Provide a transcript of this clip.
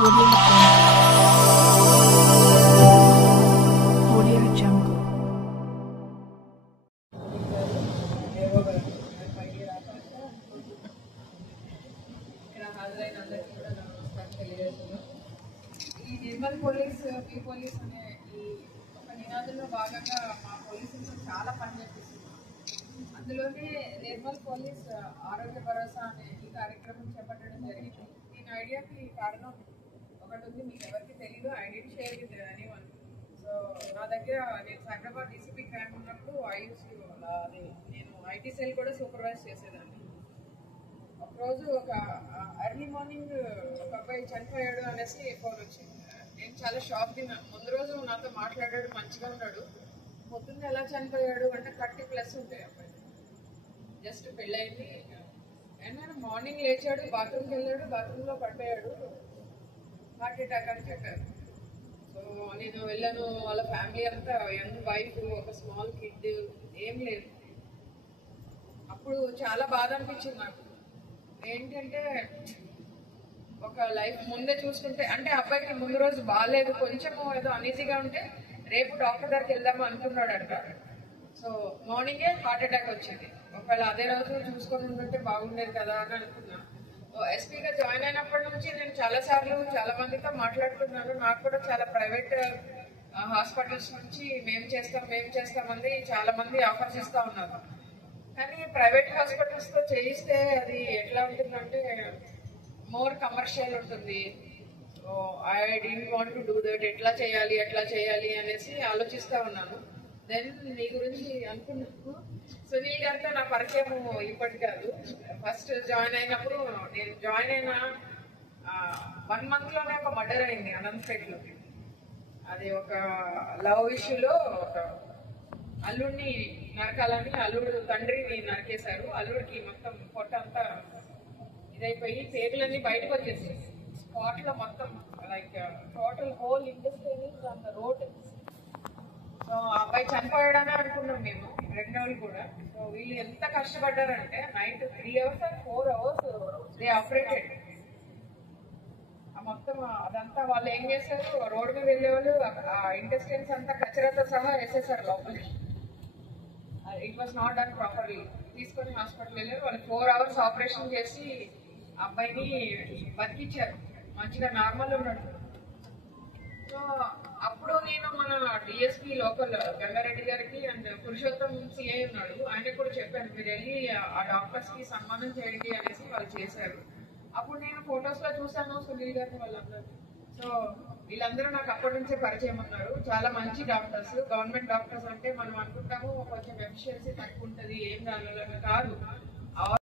Audio Jungle. ఈ Nirmal police మీ police అనే ఈ ఒక నినాదంలో భాగంగా మా పోలీసులు చాలా పని చేపిస్తున్నాం. అందులోనే నిర్మల్ పోలీస్ ఆరోగ్య భరోసా అనే ఈ కార్యక్రమం చేపట్టడం జరిగింది. దీని ఐడియాకి కారణం ఒకటి ఉంది, మీకు ఎవరికి తెలీదు, I did share with anyone. So నా దగ్గర నేను హైదరాబాద్ డీసీపీ క్రైమ్ ఉన్నప్పుడు నేను ఐటీ సెల్ కూడా సూపర్వైజ్ చేసేదాన్ని. ఒకరోజు ఒక ఎర్లీ మార్నింగ్ ఒక అబ్బాయి చనిపోయాడు అనేసి ఫోన్ వచ్చింది. నేను చాలా షాక్ తిన్నాను. ముందు రోజు నాతో మాట్లాడాడు, మంచిగా ఉన్నాడు. పొద్దున్న ఎలా చనిపోయాడు అంటే 30+ ఉంటాయి అబ్బాయి, జస్ట్ పెళ్ళయింది. నేను మార్నింగ్ లేచాడు, బాత్రూమ్కి వెళ్ళాడు, బాత్రూంలో పడిపోయాడు, హార్ట్ అటాక్ అని చెప్పారు. సో నేను వెళ్ళాను. వాళ్ళ ఫ్యామిలీ అంతా యంగ్ వైఫ్, ఒక స్మాల్ కిడ్, ఏం లేదు. అప్పుడు చాలా బాధ అనిపించింది నాకు. ఏంటంటే ఒక లైఫ్ ముందే చూసుకుంటే, అంటే అబ్బాయికి ముందు రోజు బాగాలేదు, కొంచెం ఏదో అనీజీగా ఉంటే రేపు డాక్టర్ దగ్గరికి వెళ్దాము అనుకున్నాడు అంట. సో మార్నింగే హార్ట్ అటాక్ వచ్చింది. ఒకవేళ అదే రోజు చూసుకొని ఉంటుంటే బాగుండేది కదా అని అనుకున్నా. ఎస్పీగా జాయిన్ అయినప్పటి నుంచి నేను చాలా మందితో మాట్లాడుతున్నాను. నాకు కూడా చాలా ప్రైవేట్ హాస్పిటల్స్ నుంచి మేము చేస్తామంది చాలా మంది ఆఫర్స్ ఇస్తా ఉన్నారు. కానీ ప్రైవేట్ హాస్పిటల్స్ తో చేయిస్తే అది ఎట్లా ఉంటుందంటే మోర్ కమర్షియల్ ఉంటుంది. So I didn't want to do that. ఎట్లా చేయాలి అనేసి ఆలోచిస్తా ఉన్నాను. దెన్ మీ గురించి అనుకున్నాను. సునీల్ గారితో నా పరిచయం ఇప్పటి కాదు. ఫస్ట్ జాయిన్ అయినప్పుడు, నేను జాయిన్ అయిన 1 month లోనే ఒక మర్డర్ అయింది అనంతపేటలో. అది ఒక లవ్ ఇష్యూలో ఒక అల్లుడిని నరకాలని అల్లుడు తండ్రిని నరికేశారు. అల్లుడికి మొత్తం పొట్ట అంతా ఇదైపోయి పేగులన్నీ బయటకు వచ్చేసి స్పాట్ లో మొత్తం like total whole industries on the road. So అబ్బాయి చనిపోయాడని అనుకున్నాం మేము 2 రోజులు కూడా. సో వీళ్ళు ఎంత కష్టపడ్డారంటే night 3 hours and 4 hours they operated. మొత్తం అదంతా వాళ్ళు ఏం చేశారు, రోడ్డు మీద వెళ్ళేవాళ్ళు ఆ ఇంటెస్టైన్స్ అంతా కచరాతో సహా వేసేసారు లోపలికి. It was not done properly. తీసుకొని హాస్పిటల్ వెళ్ళారు. వాళ్ళు 4 hours ఆపరేషన్ చేసి అబ్బాయిని బతికిచ్చారు. మంచిగా నార్మల్ ఉన్నాడు. సో అప్పుడు నేను మన డిఎస్పీ లోకల్ గంగారెడ్డి గారికి అండ్ పురుషోత్తం సిఐ ఉన్నాడు, ఆయన కూడా చెప్పాను, మీరు వెళ్ళి ఆ డాక్టర్స్ కి సన్మానం చేయండి అనేసి వాళ్ళు చేశారు. అప్పుడు నేను ఫొటోస్ లో చూసాను సునీల్ గారిని, వాళ్ళందరూ. సో వీళ్ళందరూ నాకు అప్పటి నుంచే పరిచయం ఉన్నారు. చాలా మంచి డాక్టర్స్. గవర్నమెంట్ డాక్టర్స్ అంటే మనం అనుకుంటాము కొంచెం ఎఫిషియన్సీ తక్కువ ఉంటుంది, ఏం కాదు.